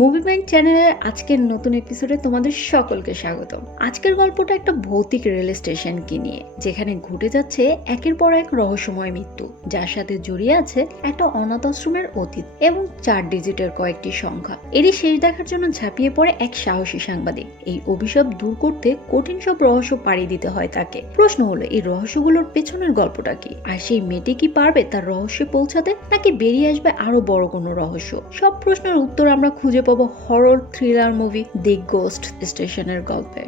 মুভিমেন্ট চ্যানেলের আজকের নতুন এপিসোডে তোমাদের সকলকে স্বাগতম। আজকের গল্পটা একটা ভৌতিক রেল স্টেশনকে নিয়ে, যেখানে ঘটে যাচ্ছে একের পর এক রহস্যময় মৃত্যু, যার সাথে জড়িয়ে আছে একটা অনাথ আশ্রমের অতীত এবং 4 ডিজিটের কয়েকটি সংখ্যা। এরই শেষ দেখার জন্য ঝাঁপিয়ে পড়ে এক সাহসী সাংবাদিক। এই অভিশাপ দূর করতে কঠিন সব রহস্য পাড়ি দিতে হয় তাকে। প্রশ্ন হলো, এই রহস্যগুলোর পেছনের গল্পটা কি? আর সেই মেয়েটি কি পারবে তার রহস্যে পৌঁছাতে, নাকি বেরিয়ে আসবে আরো বড় কোনো রহস্য? সব প্রশ্নের উত্তর আমরা খুঁজে পাবো হরর থ্রিলার মুভি দি গোস্ট স্টেশনের গল্পে।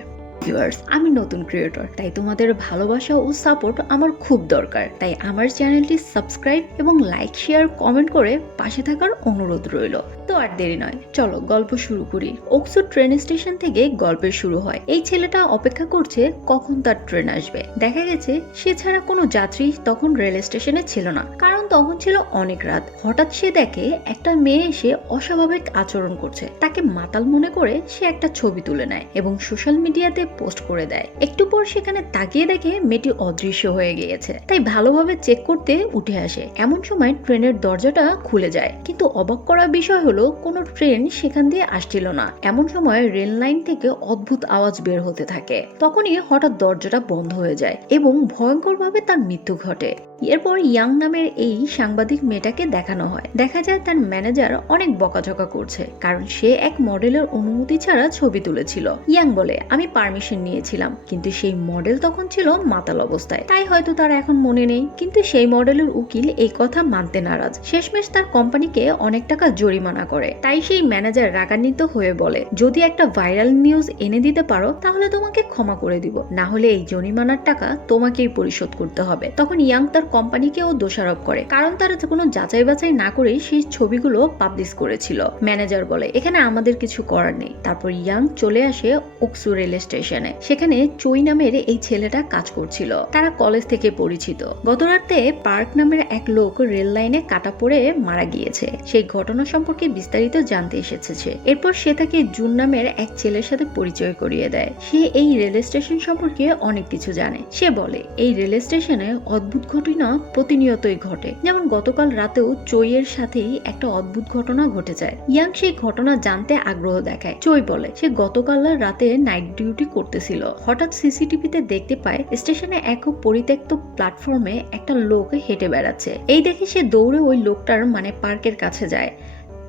আমি নতুন ক্রিয়েটর, তাই তোমাদের ভালোবাসা ও সাপোর্ট আমার খুব দরকার। তাই আমার চ্যানেলটি সাবস্ক্রাইব এবং লাইক, শেয়ার, কমেন্ট করে পাশে থাকার অনুরোধ রইল। তো আর দেরি নয়, চলো গল্প শুরু করি। ওকসু ট্রেন স্টেশন থেকে গল্পের শুরু হয়। এই ছেলেটা অপেক্ষা করছে কখন তার ট্রেন আসবে। দেখা গেছে সে ছাড়া কোনো যাত্রী তখন রেল স্টেশনে ছিল না, কারণ তখন ছিল অনেক রাত। হঠাৎ সে দেখে একটা মেয়ে এসে অস্বাভাবিক আচরণ করছে। তাকে মাতাল মনে করে সে একটা ছবি তুলে নেয় এবং সোশ্যাল মিডিয়াতে পোস্ট করে দেয়। একটু পর সেখানে তাকিয়ে দেখে মেয়েটি অদৃশ্য হয়ে গিয়েছে, তাই ভালোভাবে চেক করতে উঠে আসে। এমন সময় ট্রেনের দরজাটা খুলে যায়, কিন্তু অবাক করা বিষয় হলো কোনো ট্রেন সেখান দিয়ে আসছিল না। এমন সময় রেল লাইন থেকে অদ্ভুত আওয়াজ বের হতে থাকে। তখনই হঠাৎ দরজাটা বন্ধ হয়ে যায় এবং ভয়ঙ্করভাবে তার মৃত্যু ঘটে। এরপর ইয়াং নামের এই সাংবাদিক মেয়েটাকে দেখানো হয়। দেখা যায় তার ম্যানেজার অনেক বকাঝকা করছে, কারণ সে এক মডেলের অনুমতি ছাড়া ছবি তুলেছিল। ইয়াং বলে, আমি পারমিশন নিয়েছিলাম, কিন্তু সেই মডেল তখন ছিল মাতাল অবস্থায়, তাই হয়তো তার এখন মনে নেই। কিন্তু সেই মডেলের উকিল এই কথা মানতে নারাজ। শেষমেশ তার কোম্পানিকে অনেক টাকা জরিমানা করে। তাই সেই ম্যানেজার রাগান্বিত হয়ে বলে, যদি একটা ভাইরাল নিউজ এনে দিতে পারো তাহলে তোমাকে ক্ষমা করে দিব, না হলে এই জরিমানার টাকা তোমাকেই পরিশোধ করতে হবে। তখন ইয়াং তার কোম্পানিকেও দোষারোপ করে, কারণ তারা কোনো যাচাই বাছাই না করে সেই ছবিগুলো পাবলিশ করেছিল। ম্যানেজার বলে, এখানে আমাদের কিছু করার নেই। তারপর ইয়াং চলে আসে ওকসু রেল স্টেশনে। সেখানে চই নামের এই ছেলেটা কাজ করছিল। তারা কলেজ থেকে পরিচিত। গত রাতে পার্ক নামের এক লোক রেল লাইনে কাটা পড়ে মারা গিয়েছে। সেই ঘটনা সম্পর্কে বিস্তারিত জানতে এসেছে সে। এরপর সে তাকে জুন নামের এক ছেলের সাথে পরিচয় করিয়ে দেয়। সে এই রেল স্টেশন সম্পর্কে অনেক কিছু জানে। সে বলে, এই রেল স্টেশনে অদ্ভুত ঘটনা প্রতিনিয়তই ঘটে, যেমন গতকাল রাতেও চইয়ের সাথেই একটা অদ্ভুত ঘটনা ঘটে যায়। ইয়াং সেই ঘটনা জানতে আগ্রহ দেখায়। চই বলে, সে গতকাল রাতে নাইট ডিউটি করতেছিল। হঠাৎ সিসিটিভিতে দেখতে পায় স্টেশনে এক পরিত্যক্ত প্ল্যাটফর্মে একটা লোক হেঁটে বেড়াচ্ছে। এই দেখে সে দৌড়ে ওই লোকটার পার্কের কাছে যায়।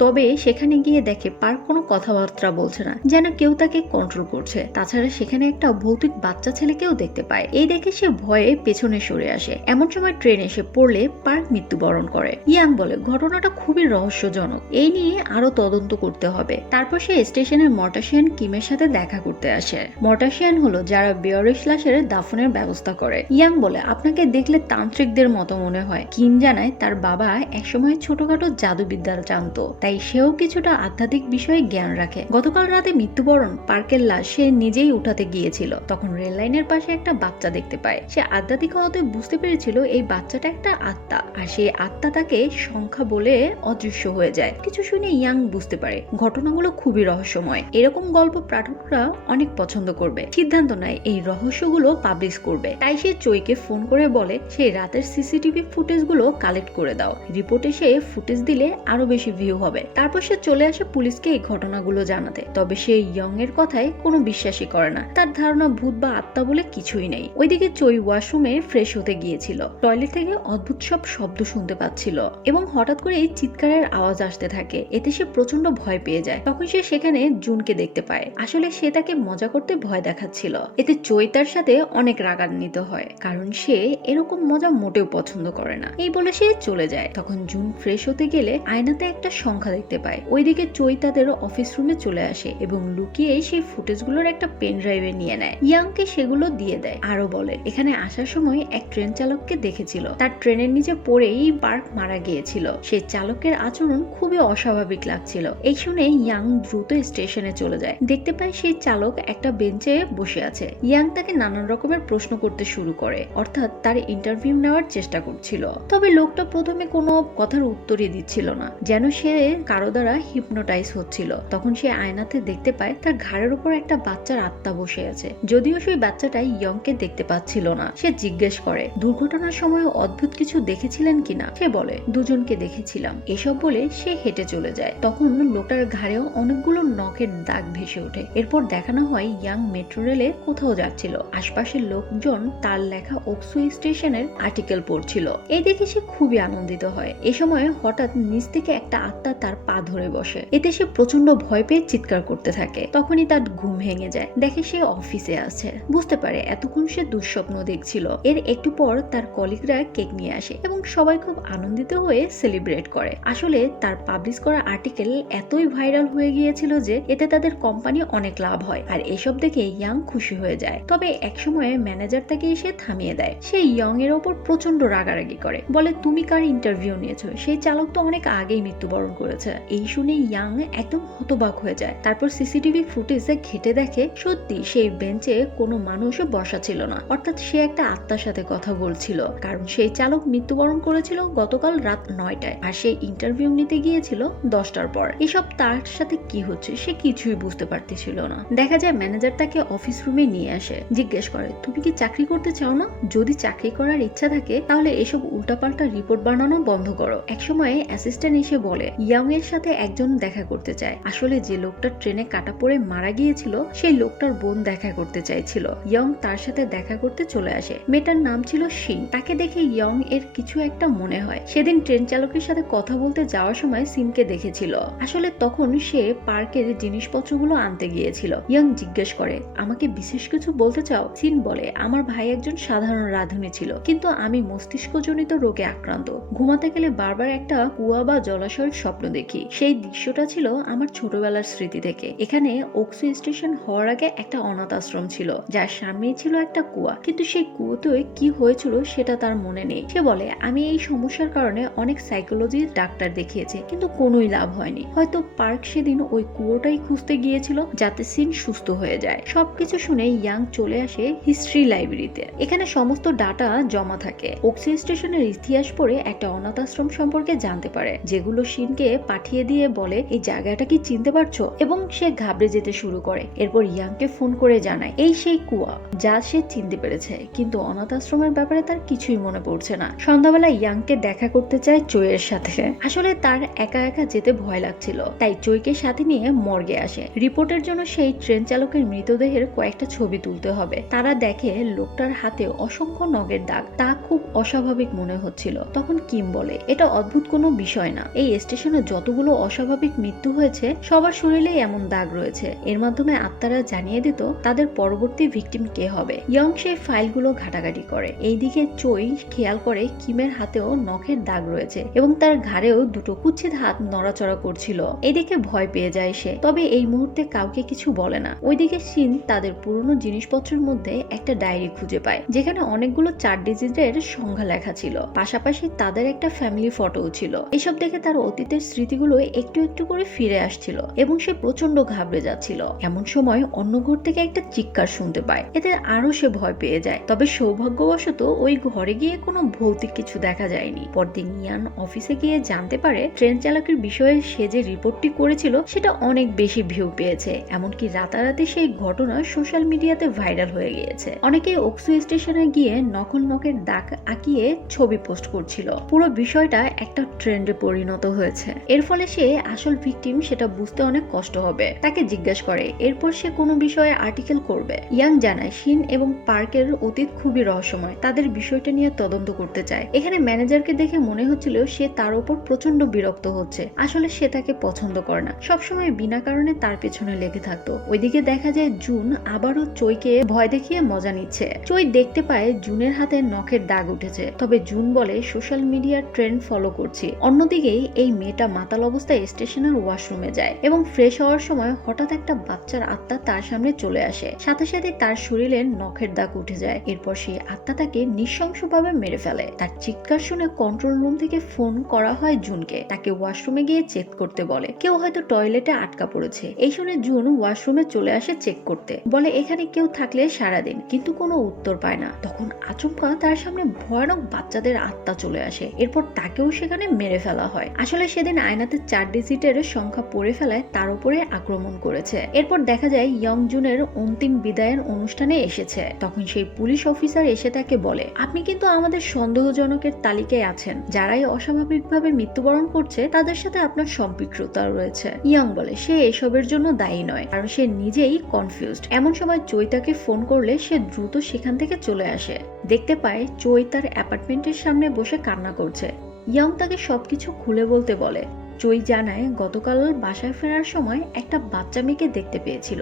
তবে সেখানে গিয়ে দেখে পার্ক কোনো কথাবার্তা বলছে না, যেন কেউ তাকে কন্ট্রোল করছে। তাছাড়া সেখানে একটা ভৌতিক বাচ্চা ছেলেকেও দেখতে পায়। এই দেখে সে ভয়ে পেছনে সরে আসে। এমন সময় ট্রেন এসে পড়লে পার্ক মৃত্যুবরণ করে। ইয়াং বলে, ঘটনাটা খুবই রহস্যজনক, এই নিয়ে আরো তদন্ত করতে হবে। তারপর সে স্টেশনের মর্টাশিয়ান কিমের সাথে দেখা করতে আসে। মর্টাশিয়ান হলো যারা বেয়ারিশ লাশের দাফনের ব্যবস্থা করে। ইয়াং বলে, আপনাকে দেখলে তান্ত্রিকদের মতো মনে হয়। কিম জানায় তার বাবা একসময় ছোটখাটো জাদুবিদ্যা জানতো, তাই সেও কিছুটা আধ্যাত্মিক বিষয়ে জ্ঞান রাখে। গতকাল রাতে মৃত্যুবরণ পার্কের লাশ সে নিজেই উঠাতে গিয়েছিল। তখন রেল লাইনের পাশে একটা বাচ্চা দেখতে পায়। সে আধ্যাত্মিক হতে বুঝতে পেরেছিল এই বাচ্চাটা একটা আত্মা, আর সেই আত্মা তাকে সংখ্যা বলে অদৃশ্য হয়ে যায়। কিছু শুনে ইয়াং বুঝতে পারে ঘটনাগুলো খুবই রহস্যময়। এরকম গল্প পাঠকরা অনেক পছন্দ করবে। সিদ্ধান্ত নেয় এই রহস্যগুলো পাবলিশ করবে। তাই সে চইকে ফোন করে বলে, সেই রাতের সিসিটিভি ফুটেজগুলো কালেক্ট করে দাও। রিপোর্টে সে ফুটেজ দিলে আরো বেশি ভিউ হবে। তারপর সে চলে আসে পুলিশকে এই ঘটনাগুলো জানাতে। তবে সে ইয়ং এর কথায় কোনো বিশ্বাসই করে না। তার ধারণা ভূত বা আত্মা বলে কিছুই নেই। ওইদিকে চই ওয়াশরুমে ফ্রেশ হতে গিয়েছিল। টয়লেট থেকে অদ্ভুত সব শব্দ শুনতে পাচ্ছিল এবং হঠাৎ করে এই চিৎকারের আওয়াজ আসতে থাকে। এতে সে প্রচন্ড ভয় পেয়ে যায়। তখন সে সেখানে জুনকে দেখতে পায়। আসলে সে তাকে মজা করতে ভয় দেখাচ্ছিল। এতে চই তার সাথে অনেক রাগান্বিত হয়, কারণ সে এরকম মজা মোটেও পছন্দ করে না। এই বলে সে চলে যায়। তখন জুন ফ্রেশ হতে গেলে আয়নাতে একটা সংখ্যা দেখতে পায়। ওইদিকে চই তাদের অফিস রুমে চলে আসে এবং লুকিয়ে সেই ফুটেজগুলোর একটা পেন ড্রাইভে নিয়ে নেয়। ইয়াংকে সেগুলো দিয়ে দেয়। আরো বলে, এখানে আসার সময় এক ট্রেন চালককে দেখেছিল। তার ট্রেনের নিচে পড়েই পার্ক মারা গিয়েছিল। সেই চালকের আচরণ খুবই অস্বাভাবিক লাগছিল। এই শুনে ইয়াং দ্রুত স্টেশনে চলে যায়। দেখতে পায় সেই চালক একটা বেঞ্চে বসে আছে। ইয়াং তাকে নানান রকমের প্রশ্ন করতে শুরু করে, অর্থাৎ তার ইন্টারভিউ নেওয়ার চেষ্টা করছিল। তবে লোকটা প্রথমে কোনো কথার উত্তরই দিচ্ছিল না, যেন সে কারো দ্বারা হিপনোটাইজ হচ্ছিল। তখন সে আয়নাতে দেখতে পায় তার ঘাড়ের উপর একটা বাচ্চার আত্মা বসে আছে। যদিও সেই বাচ্চাটা ইয়ংকে দেখতে পাচ্ছিল না। সে জিজ্ঞেস করে দুর্ঘটনার সময় অদ্ভুত কিছু দেখেছিলেন কিনা। সে বলে দুজনকে দেখেছিলাম। এসব বলে সে হেঁটে চলে যায়। তখন লোকটার ঘাড়েও অনেকগুলো নখের দাগ ভেসে ওঠে। এরপর দেখানো হয় ইয়াং মেট্রো রেলে কোথাও যাচ্ছিল। আশপাশের লোকজন তার লেখা ওকসু স্টেশনের আর্টিকেল পড়ছিল। এই দেখে সে খুবই আনন্দিত হয়। এ সময় হঠাৎ নিচ থেকে একটা আত্মা তার পা ধরে বসে। এতে সে প্রচন্ড ভয় পেয়ে চিৎকার করতে থাকে। তখনই তার ঘুম ভেঙে যায়। দেখে সে অফিসে আছে। বুঝতে পারে এতক্ষণ সে দুঃস্বপ্ন দেখছিল। এর একটু পর তার কলিগরা কেক নিয়ে আসে এবং সবাই খুব আনন্দিত হয়ে সেলিব্রেট করে। আসলে তার পাবলিশ করা আর্টিকেল এতই ভাইরাল হয়ে গিয়েছিল যে এতে তাদের কোম্পানি অনেক লাভ হয়। আর এসব দেখে ইয়াং খুশি হয়ে যায়। তবে একসময় ম্যানেজার তাকে এসে থামিয়ে দেয়। সে ইয়ং এর ওপর প্রচন্ড রাগারাগি করে, বলে তুমি কার ইন্টারভিউ নিয়েছো? সেই চালক তো অনেক আগেই মৃত্যুবরণ করেছে। এই শুনে ইয়াং একদম হতবাক হয়ে যায়। তারপর সিসিটিভি ফুটেজে ঘেটে দেখে সত্যি সেই বেঞ্চে কোনো মানুষও বসা ছিল না। অর্থাৎ সে একটা আত্মার সাথে কথা বলছিল। কারণ সেই চালক মৃত্যুবরণ করেছিল গতকাল রাত 9টায় আর সে ইন্টারভিউ নিতে গিয়েছিল 10টার পর। এসব তার সাথে কি হচ্ছে সে কিছুই বুঝতে পারতেছিল না। দেখা যায় ম্যানেজার তাকে অফিস রুমে নিয়ে আসে। জিজ্ঞেস করে তুমি কি চাকরি করতে চাও না? যদি চাকরি করার ইচ্ছা থাকে তাহলে এসব উল্টাপাল্টা রিপোর্ট বানানো বন্ধ করো। একসময় অ্যাসিস্ট্যান্ট এসে বলে ইয়াং এর সাথে একজন দেখা করতে চায়। আসলে যে লোকটা ট্রেনে কাটা পড়ে মারা গিয়েছিল সেই লোকটার বোন দেখা করতে চাইছিল। ইয়ং তার সাথে দেখা করতে চলে আসে। মেয়েটার নাম ছিল সিন। তাকে দেখে ইয়ং এর কিছু একটা মনে হয়। সেদিন ট্রেন চালকের সাথে কথা বলতে যাওয়ার সময় সিনকে দেখেছিল। আসলে তখন সে পার্কের জিনিসপত্রগুলো আনতে গিয়েছিল। ইয়ং জিজ্ঞেস করে আমাকে বিশেষ কিছু বলতে চাও? সিন বলে আমার ভাই একজন সাধারণ রাঁধুনি ছিল, কিন্তু আমি মস্তিষ্কজনিত রোগে আক্রান্ত। ঘুমাতে গেলে বারবার একটা কুয়া বা জলাশয়ের স্বপ্ন দেখি। সেই দৃশ্যটা ছিল আমার ছোটবেলার স্মৃতি থেকে। এখানে ওকসু স্টেশন হওয়ার আগে একটা অনাথ আশ্রম ছিল যার সামনেই ছিল একটা কুয়া, কিন্তু সেই কুয়োতে কি হয়েছিল সেটা তার মনে নেই। সে বলে আমি এই সমস্যার কারণে অনেক সাইকোলজি ডাক্তার দেখিয়েছে কিন্তু কোনোই লাভ হয়নি। হয়তো পার্ক সেদিন ওই কুয়োটাই খুঁজতে গিয়েছিল যাতে সিন সুস্থ হয়ে যায়। সবকিছু শুনে ইয়াং চলে আসে হিস্ট্রি লাইব্রেরিতে। এখানে সমস্ত ডাটা জমা থাকে। ওকসু স্টেশনের ইতিহাস পড়ে একটা অনাথ আশ্রম সম্পর্কে জানতে পারে, যেগুলো সিনকে পাঠিয়ে দিয়ে বলে এই জায়গাটা কি চিনতে পারছো, এবং সে ঘাবড়ে যেতে শুরু করে। এরপর ইয়াংকে ফোন করে জানায় এই সেই কুয়া যা সে চিনতে পেরেছে, কিন্তু অনাথ আশ্রমের ব্যাপারে তার কিছুই মনে পড়ছে না। সন্ধ্যাবেলা ইয়াংকে দেখা করতে চায় চোয়ের সাথে। আসলে তার একা একা যেতে ভয় লাগছিল, তাই চৈকে সাথে নিয়ে মর্গে আসে। রিপোর্টের জন্য সেই ট্রেন চালকের মৃতদেহের কয়েকটা ছবি তুলতে হবে। তারা দেখে লোকটার হাতে অসংখ্য নখের দাগ। তা খুব অস্বাভাবিক মনে হচ্ছিল। তখন কিম বলে এটা অদ্ভুত কোনো বিষয় না। এই স্টেশনে যতগুলো অস্বাভাবিক মৃত্যু হয়েছে সবার শরীরেই এমন দাগ রয়েছে। এর মাধ্যমে আত্মারা জানিয়ে দিত তাদের পরবর্তী ভিকটিম কে হবে। ইয়ং সেই ফাইলগুলো ঘাটাঘাটি করে। এইদিকে চৈ খেয়াল করে কিমের হাতেও নখের দাগ রয়েছে এবং তার ঘাড়েও দুটো কুচ্ছিত হাত নড়াচড়া করছিল। এদিকে ভয় পেয়ে যায় সে, তবে এই মুহূর্তে কাউকে কিছু বলে না। ওইদিকে সিন তাদের পুরনো জিনিসপত্রের মধ্যে একটা ডায়েরি খুঁজে পায় যেখানে অনেকগুলো 4 ডিজিটের সংখ্যা লেখা ছিল। পাশাপাশি তাদের একটা ফ্যামিলি ফটোও ছিল। এসব দেখে তার অতীতের স্মৃতিগুলো একটু একটু করে ফিরে আসছিল এবং সে প্রচন্ড ঘাবড়ে যাচ্ছিল। এমন সময় অন্য ঘর থেকে একটা চিৎকার শুনতে পায়। এতে আরো সে ভয় পেয়ে যায়। তবে সৌভাগ্যবশত ওই ঘরে গিয়ে কোনো ভৌতিক কিছু দেখা যায়নি। পরদিন ইয়ান অফিসে গিয়ে জানতে পারে ট্রেন চালকের বিষয়ে সে যে রিপোর্টটি করেছিল সেটা অনেক বেশি ভিউ পেয়েছে। এমনকি রাতারাতি সেই ঘটনা সোশ্যাল মিডিয়াতে ভাইরাল হয়ে গিয়েছে। অনেকেই ওকসু স্টেশনে গিয়ে নকল নখের দাগ আঁকিয়ে ছবি পোস্ট করছিল। পুরো বিষয়টা একটা ট্রেন্ডে পরিণত হয়েছে। এর ফলে সে আসল ভিকটিম সেটা বুঝতে অনেক কষ্ট হবে। তাকে জিজ্ঞাসা করে এরপর সে কোনো বিষয়ে আর্টিকেল করবে। ইয়াং জানায় শিন এবং পার্কের অতীত খুবই রহস্যময়। তাদের বিষয়টা নিয়ে তদন্ত করতে চায়। এখানে ম্যানেজারকে দেখে মনে হচ্ছিল সে তার উপর প্রচন্ড বিরক্ত হচ্ছে। আসলে সে তাকে পছন্দ করে না, সবসময় বিনা কারণে তার পেছনে লেগে থাকতো। ওইদিকে দেখা যায় জুন আবারও চৈকে ভয় দেখিয়ে মজা নিচ্ছে। চৈ দেখতে পায় জুনের হাতে নখের দাগ উঠেছে, তবে জুন বলে সোশ্যাল মিডিয়ার ট্রেন্ড ফলো করছি। অন্যদিকে এই মেয়েটা মাতাল অবস্থায় স্টেশনের ওয়াশরুমে যায় এবং ফ্রেশ হওয়ার সময় হঠাৎ একটা বাচ্চার আত্মা তার সামনে চলে আসে। সাথে সাথে তার শরীরে নখের দাগ উঠে যায়। এরপর সেই আত্মা তাকে নৃশংসভাবে মেরে ফেলে। তার চিৎকার শুনে কন্ট্রোল রুম থেকে ফোন করা হয় জুনকে। তাকে ওয়াশরুমে গিয়ে চেক করতে বলে কেউ হয়তো টয়লেটে আটকা পড়েছে। এই শুনে জুন ওয়াশরুমে চলে আসে চেক করতে। বলে এখানে কেউ থাকলে সারাদিন, কিন্তু কোনো উত্তর পায় না। তখন আচমকা তার সামনে ভয়ানক বাচ্চাদের আত্মা চলে আসে। এরপর তাকেও সেখানে মেরে ফেলা হয়। আসলে সেদিন শিন আয়নাতে 4 ডিজিটের সংখ্যা পড়ে ফেলায় তার উপরে আক্রমণ করেছে। এরপর দেখা যায় ইয়ং জুনের অন্তিম বিদায়ের অনুষ্ঠানে এসেছে। তখন সেই পুলিশ অফিসার এসে তাকে বলে, আপনি কিন্তু আমাদের সন্দেহজনকের তালিকায় আছেন, যারাই অস্বাভাবিকভাবে মৃত্যুবরণ করছে তাদের সাথে আপনার সম্পৃক্ততা রয়েছে। ইয়ং বলে সে এসবের জন্য দায়ী নয়, কারণ সে নিজেই কনফিউজড। এমন সময় চৈ তাকে ফোন করলে সে দ্রুত সেখান থেকে চলে আসে। দেখতে পায় চৈ তার অ্যাপার্টমেন্টের সামনে বসে কান্না করছে। ইয়ং তাকে সবকিছু খুলে বলতে বলে। চৈ জানায় গতকাল বাসায় ফেরার সময় একটা বাচ্চা মেয়েকে দেখতে পেয়েছিল।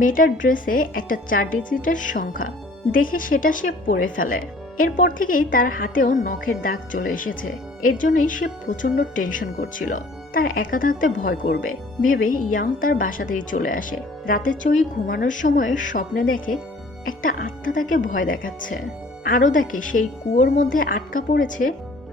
মেয়েটার ড্রেসে একটা 4 ডিজিটের সংখ্যা দেখে সেটা সে পড়ে ফেলে। এরপর থেকেই তার হাতেও নখের দাগ চলে এসেছে। এর জন্যই সে প্রচন্ড টেনশন করছিল, তার একা থাকতে ভয় করবে ভেবে ইয়াং তার বাসাতেই চলে আসে। রাতে চৈ ঘুমানোর সময় স্বপ্নে দেখে একটা আত্মা তাকে ভয় দেখাচ্ছে। আরো দেখে সেই কুয়োর মধ্যে আটকা পড়েছে,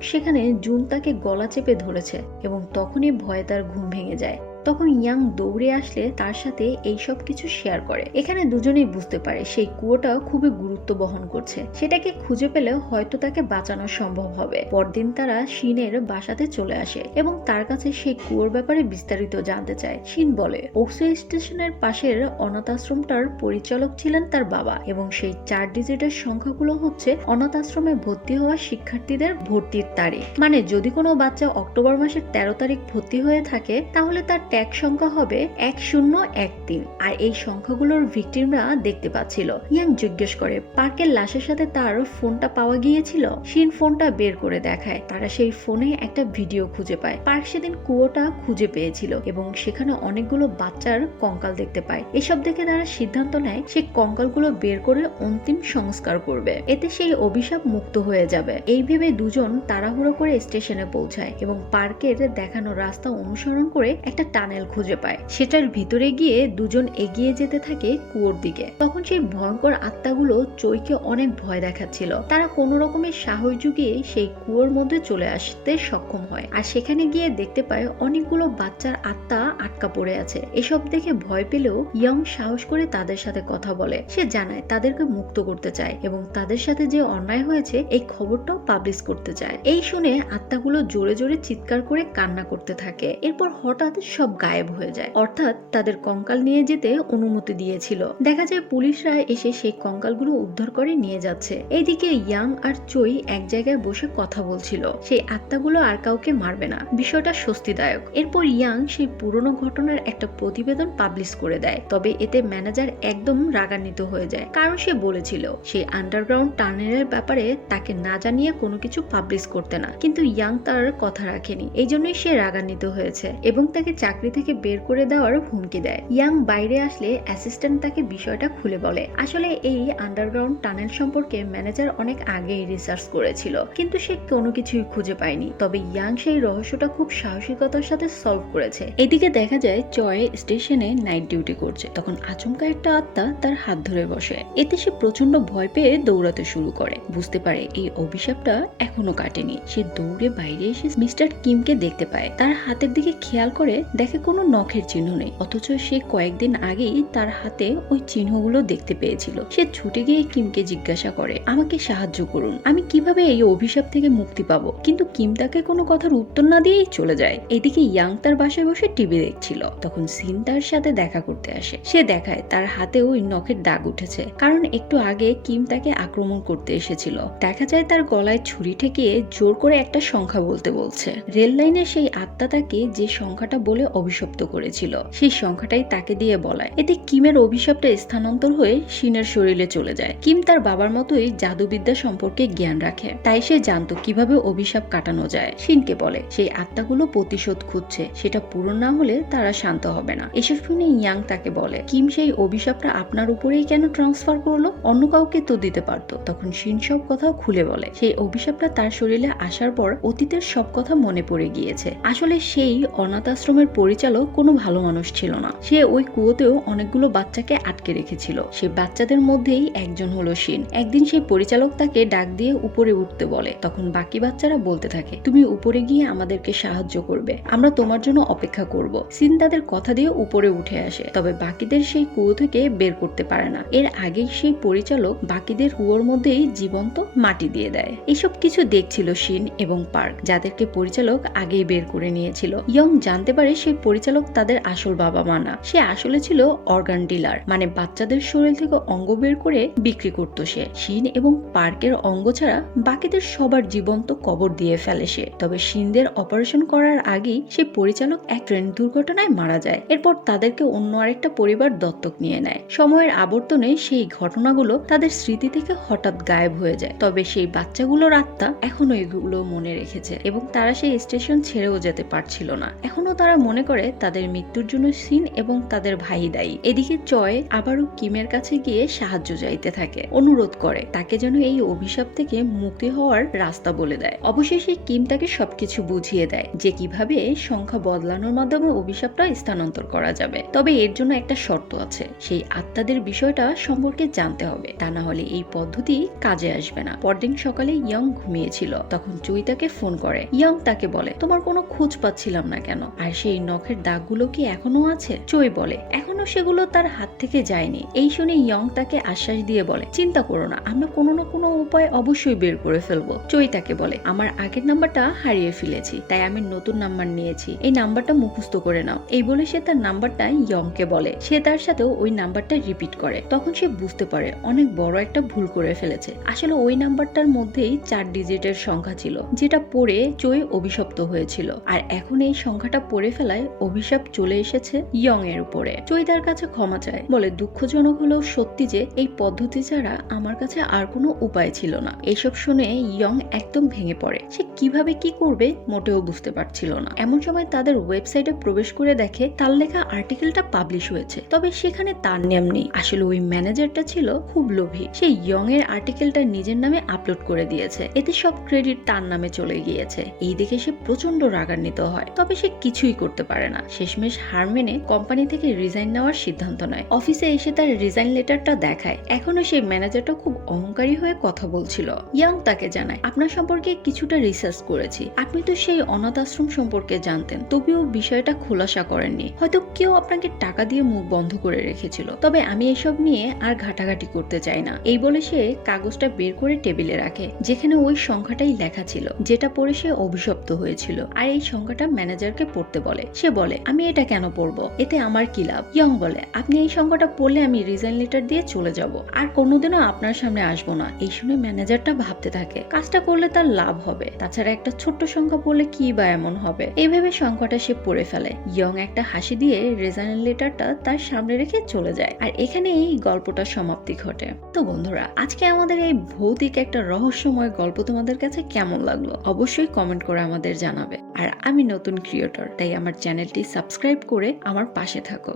সেখানে জুন তাকে গলা চেপে ধরেছে এবং তখনই ভয়ে তার ঘুম ভেঙে যায়। তখন ইয়াং দৌড়ে আসলে তার সাথে এই সব কিছু শেয়ার করে। এখানে দুজনেই বুঝতে পারে সেই কুয়োটা খুবই গুরুত্ব বহন করছে, সেটাকে খুঁজে পেলে হয়তো তাকে বাঁচানো সম্ভব হবে। পরদিন তারা শিনের বাসাতে চলে আসে এবং তার কাছে সেই কুয়োর ব্যাপারে বিস্তারিত জানতে চায়। শিন বলে ওকসে স্টেশনের পাশের অনাথ আশ্রমটার পরিচালক ছিলেন তার বাবা এবং সেই 4 ডিজিটের সংখ্যাগুলো হচ্ছে অনাথ আশ্রমে ভর্তি হওয়া শিক্ষার্থীদের ভর্তির তারিখ। মানে যদি কোনো বাচ্চা অক্টোবর মাসের 13 তারিখ ভর্তি হয়ে থাকে তাহলে তার ট্যাগ সংখ্যা হবে 1013। আর এই সংখ্যাগুলোর ভিকটিমরা দেখতে পাচ্ছিল। ইয়াং জিজ্ঞেস করে পার্কের লাশের সাথে তার ফোনটা পাওয়া গিয়েছিল। শিন ফোনটা বের করে দেখায়। তারা সেই ফোনে একটা ভিডিও খুঁজে পায়। পার্ক সেদিন কুয়োটা খুঁজে পেয়েছিল এবং সেখানে অনেকগুলো বাচ্চার কঙ্কাল দেখতে পায়। এসব দেখে তারা সিদ্ধান্ত নেয় সেই কঙ্কালগুলো বের করে অন্তিম সংস্কার করবে, এতে সেই অভিশাপ মুক্ত হয়ে যাবে। এই ভেবে দুজন তাড়াহুড়ো করে স্টেশনে পৌঁছায় এবং পার্কের দেখানো রাস্তা অনুসরণ করে একটা টানেল খুঁজে পায়। সেটার ভিতরে গিয়ে দুজন এগিয়ে যেতে থাকে কুয়োর দিকে। তখন সেই ভয়ঙ্কর আত্মাগুলো চৈকে অনেক ভয় দেখাচ্ছিল। তারা কোনো রকমের সাহস জুগিয়ে সেই কুয়োর মধ্যে চলে আসতে সক্ষম হয় আর সেখানে গিয়ে দেখতে পায় অনেকগুলো বাচ্চার আত্মা আটকা পড়ে আছে। এসব দেখে ভয় পেলেও ইয়ং সাহস করে তাদের সাথে কথা বলে। সে জানায় তাদেরকে মুক্ত করতে চায় এবং তাদের সাথে যে অন্যায় হয়েছে এই খবরটাও পাবলিশ করতে চায়। এই শুনে আত্মাগুলো জোরে জোরে চিৎকার করে কান্না করতে থাকে। এরপর হঠাৎ সব গায়েব হয়ে যায়, অর্থাৎ তাদের কঙ্কাল নিয়ে যেতে অনুমতি দিয়েছিল। দেখা যায় পুলিশরা এসে সেই কঙ্কালগুলো উদ্ধার করে নিয়ে যাচ্ছে। এইদিকে ইয়াং আর চৈ এক জায়গায় বসে কথা বলছিল। সেই আত্মাগুলো আর কাউকে মারবে না, বিষয়টা স্বস্তিদায়ক। এরপর ইয়াং সেই পুরনো ঘটনার একটা প্রতিবেদন পাবলিশ করে দেয়। তবে এতে ম্যানেজার একদম রাগান্বিত হয়ে যায়, কারণ সে বলেছিল সেই আন্ডারগ্রাউন্ড টানেলের ব্যাপারে তাকে না জানিয়ে কোনো কিছু পাবলিশ করতে না। কিন্তু ইয়াং তার কথা রাখেনি, এই জন্যই সে রাগান্বিত হয়েছে এবং তাকে চাকরি থেকে বের করে দেওয়ার হুমকি দেয়। ইয়াং বাইরে আসলে অ্যাসিস্ট্যান্ট তাকে বিষয়টা খুলে বলে। আসলে এই আন্ডারগ্রাউন্ড টানেল সম্পর্কে ম্যানেজার অনেক আগেই রিসার্চ করেছিল, কিন্তু সে কোনো কিছুই খুঁজে পায়নি। তবে ইয়াং সেই রহস্যটা খুব সাহসিকতার সাথে সলভ করেছে। এদিকে দেখা যায় চয় স্টেশনে নাইট ডিউটি করছে। তখন আচমকা একটা আত্মা তার হাত ধরে বসে। এতে সে প্রচন্ড ভয় পেয়ে দৌড়াতে শুরু করে। বুঝতে পারে এই অভিশাপটা এখনো কাটেনি। সে দৌড়ে বাইরে এসে মিস্টার কিমকে দেখতে পায়। তার হাতের দিকে খেয়াল করে দেখে কোনো নখের চিহ্ন নেই, অথচ সে কয়েকদিন আগেই তার হাতে ওই চিহ্নগুলো দেখতে পেয়েছিল। সে ছুটে গিয়ে কিমকে জিজ্ঞাসা করে আমাকে সাহায্য করুন, আমি কিভাবে এই অভিশাপ থেকে মুক্তি পাবো। কিন্তু কিম তাকে কোনো কথার উত্তর না দিয়েই চলে যায়। এদিকে ইয়াং তার বাসায় বসে টিভি দেখছিল। তখন সিন তার সাথে দেখা করতে আসে। সে দেখায় তার হাতে ওই নখের দাগ উঠেছে, কারণ একটু আগে কিম তাকে আক্রমণ করতে এসেছিল। দেখা যায় তার গলায় ছুরি ঠেকিয়ে জোর করে একটা সংখ্যা বলতে বলছে। রেল লাইনে সেই আত্মা তাকে যে সংখ্যাটা বলে অভিশপ্ত করেছিল সেই সংখ্যাটাই তাকে দিয়ে বলায়। এতে কিমের অভিশাপটা স্থানান্তর হয়ে শিনের শরীরে চলে যায়। কিম তার বাবার মতোই জাদুবিদ্যা সম্পর্কে জ্ঞান রাখে, তাই সে জানতো কিভাবে অভিশাপ কাটানো যায়। শিনকে বলে সেই আত্মাগুলো প্রতিশোধ খুঁজছে, সেটা পূরণ না হলে তারা শান্ত হবে না। এসব শুনে ইয়াং তাকে বলে কিম সেই অভিশাপটা আপনার উপরেই কেন ট্রান্সফার করলো, অন্য কাউকে তো দিতে পারতো। তখন শিন সব কথা খুলে বলে সেই অভিশাপটা তার শরীরে আসার পর অতীতের সব কথা মনে পড়ে গিয়েছে। আসলে সেই অনাথ আশ্রমের পরিচালক কোনো ভালো মানুষ ছিল না। সে ওই কুয়োতেও অনেকগুলো বাচ্চাকে আটকে রেখেছিল। সে বাচ্চাদের মধ্যেই একজন হলো শিন। একদিন সেই পরিচালক তাকে ডাক দিয়ে উপরে উঠতে বলে। তখন বাকি বাচ্চারা বলতে থাকে, তুমি উপরে গিয়ে আমাদেরকে সাহায্য করবে, আমরা তোমার জন্য অপেক্ষা করব। শিন তাদের কথা দিয়ে উপরে উঠে আসে, তবে বাকিদের সেই কুয়ো থেকে বের করতে পারে না। এর আগেই সেই পরিচালক বাকিদের কুয়োর মধ্যেই জীবন্ত মাটি দিয়ে দেয়। এসব কিছু দেখছিল শিন এবং পার্ক, যাদেরকে পরিচালক আগেই বের করে নিয়েছিল। ইয়ং জানতে পারে সেই পরিচালক তাদের আসল বাবা মা না, সে আসলে ছিল অর্গান ডিলার, মানে বাচ্চাদের শরীর থেকে অঙ্গ বের করে বিক্রি করতো সে। শিন এবং পার্কের অঙ্গ ছাড়া বাকিদের সবার জীবন্ত কবর দিয়ে ফেলে সে। তবে শিনদের অপারেশন করার আগেই সেই পরিচালক এক ট্রেন দুর্ঘটনায় মারা যায়। এরপর তাদেরকে অন্য আরেকটা পরিবার দত্তক নিয়ে নেয়। সময়ের আবর্তনে সেই ঘটনাগুলো তাদের স্মৃতি থেকে হঠাৎ গায়েব হয়ে যায়। তবে সেই বাচ্চাগুলোর আত্মা এখনো এগুলো মনে রেখেছে এবং তারা সেই স্টেশন ছেড়েও যেতে পারছিল না। এখনো তারা মনে করে তাদের মৃত্যুর জন্য শিন এবং তাদের ভাই দায়ী। এদিকে চয় আবারও কিমের কাছে গিয়ে সাহায্য চাইতে থাকে, অনুরোধ করে তাকে যেন এই অভিশাপ থেকে মুক্তি হওয়ার রাস্তা বলে দেয়। অবশেষে কিম তাকে সবকিছু বুঝিয়ে দেয় যে কিভাবে সংখ্যা বদলানোর মাধ্যমে অভিশাপটা স্থানান্তর করা যাবে। তবে এর জন্য একটা শর্ত আছে, সেই আত্মাদের বিষয়টা সম্পর্কে জানতে হবে, তা না হলে এই পদ্ধতি কাজে আসবে না। পরদিন সকালে ইয়ং ঘুমিয়েছিল, তখন চুই তাকে ফোন করে। ইয়ং তাকে বলে, তোমার কোনো খোঁজ পাচ্ছিলাম না কেন, আর সেই নখের দাগগুলো কি এখনো আছে? চুই বলে, এখনো সেগুলো তার হাত থেকে যায়নি। এই শুনে ইয়ং তাকে আশ্বাস দিয়ে বলে, চিন্তা করো না, আমরা কোনো না কোনো উপায় অবশ্যই বের করে ফেলবো। চুই তাকে বলে, আমার আগের নাম্বারটা হারিয়ে ফেলেছি, তাই আমি নতুন নাম্বার নিয়েছি, এই নাম্বারটা মুখস্থ করে নাও। এই বলে সে তার নাম্বারটা ইয়ংকে বলে। সে তার সাথেও ওই নাম্বারটা রিপিট করে। তখন সে বুঝতে পারে অনেক বড় একটা ভুল করে ফেলেছে। আসলে ওই নাম্বারটার মধ্যেই 4 ডিজিটের সংখ্যা ছিল, যেটা পড়ে চই অভিশপ্ত হয়েছিল। আর এখন এই সংখ্যাটা পড়ে ফেলায় অভিশাপ চলে এসেছে ইয়ং এর উপরে। চই তার কাছে ক্ষমা চায়, বলে দুঃখজনক হলেও সত্যি যে এই পদ্ধতি ছাড়া আমার কাছে আর কোনো উপায় ছিল না। এইসব শুনে ইয়ং একদম ভেঙে পড়ে। সে কিভাবে কি করবে মোটেও বুঝতে পারছিল না। এমন সময় তাদের ওয়েবসাইটে প্রবেশ করে দেখে তার লেখা আর্টিকেলটা পাবলিশ হয়েছে, তবে সেখানে তার নাম নেই। আসলে ওই ম্যানেজারটা ছিল খুব লোভী। সে ইয়ং এর আর্টিকেলটা নিজের নামে আপলোড করে দিয়েছে, এতে সব ক্রেডিট তার নামে চলে গিয়েছে। এই দেখে সে প্রচন্ড রাগান্বিত হয়, তবে সে কিছুই করতে পারে না। শেষমেশ হার মেনে কোম্পানি থেকে রিজাইন নেওয়ার সিদ্ধান্ত নেয়। অফিসে এসে তার রিজাইন লেটারটা দেখায়। এখনো সেই ম্যানেজারটা খুব অহংকারী হয়ে কথা বলছিল। ইয়ং তাকে জানায়, আপনার সম্পর্কে কিছুটা রিসার্চ করেছি, আপনি তো সেই অনাথ আশ্রম সম্পর্কে জানতেন, তবুও বিষয়টা খোলাসা করেননি। হয়তো কেউ আপনাকে টাকা দিয়ে মুখ বন্ধ করে রেখেছিল, তবে আমি এসব নিয়ে আর ঘাটাঘাটি করতে চাই না। এই বলে সে কাগজটা বের করে টেবিলে রাখে, যেখানে ওই সংখ্যাটাই লেখা ছিল যেটা পড়ে সে অভিশপ্ত হয়েছিল। আর এই সংখ্যাটা ম্যানেজারকে পড়তে বলে। সে বলে, আমি এটা কেন পড়বো, এতে আমার কি লাভ? ইয়ং বলে, আপনি এই সংখ্যাটা পড়লে আমি রিজাইন লেটার দিয়ে চলে যাব, আর কোনোদিনও আপনার সামনে আসবো না। এই শুনে ম্যানেজারটা ভাবতে থাকে, কাজটা করলে তার লাভ হবে, তাছাড়া একটা ছোট্ট সংখ্যা পড়লে কি বা এমন হবে। এইভাবে সংখ্যাটা সে পড়ে ফেলে। ইয়ং একটা হাসি দিয়ে রিজাইন লেটারটা তার সামনে রেখে চলে যায়। আর এখানে এই গল্পটার সমাপ্তি ঘটে। তো বন্ধুরা, আজকে আমাদের এই ভৌতিক একটা রহস্যময় গল্প তোমাদের কাছে কেমন লাগলো অবশ্যই কমেন্ট করে আমাদের জানাবে। আর আমি নতুন ক্রিয়েটর, তাই আমার চ্যানেলটি সাবস্ক্রাইব করে আমার পাশে থাকো।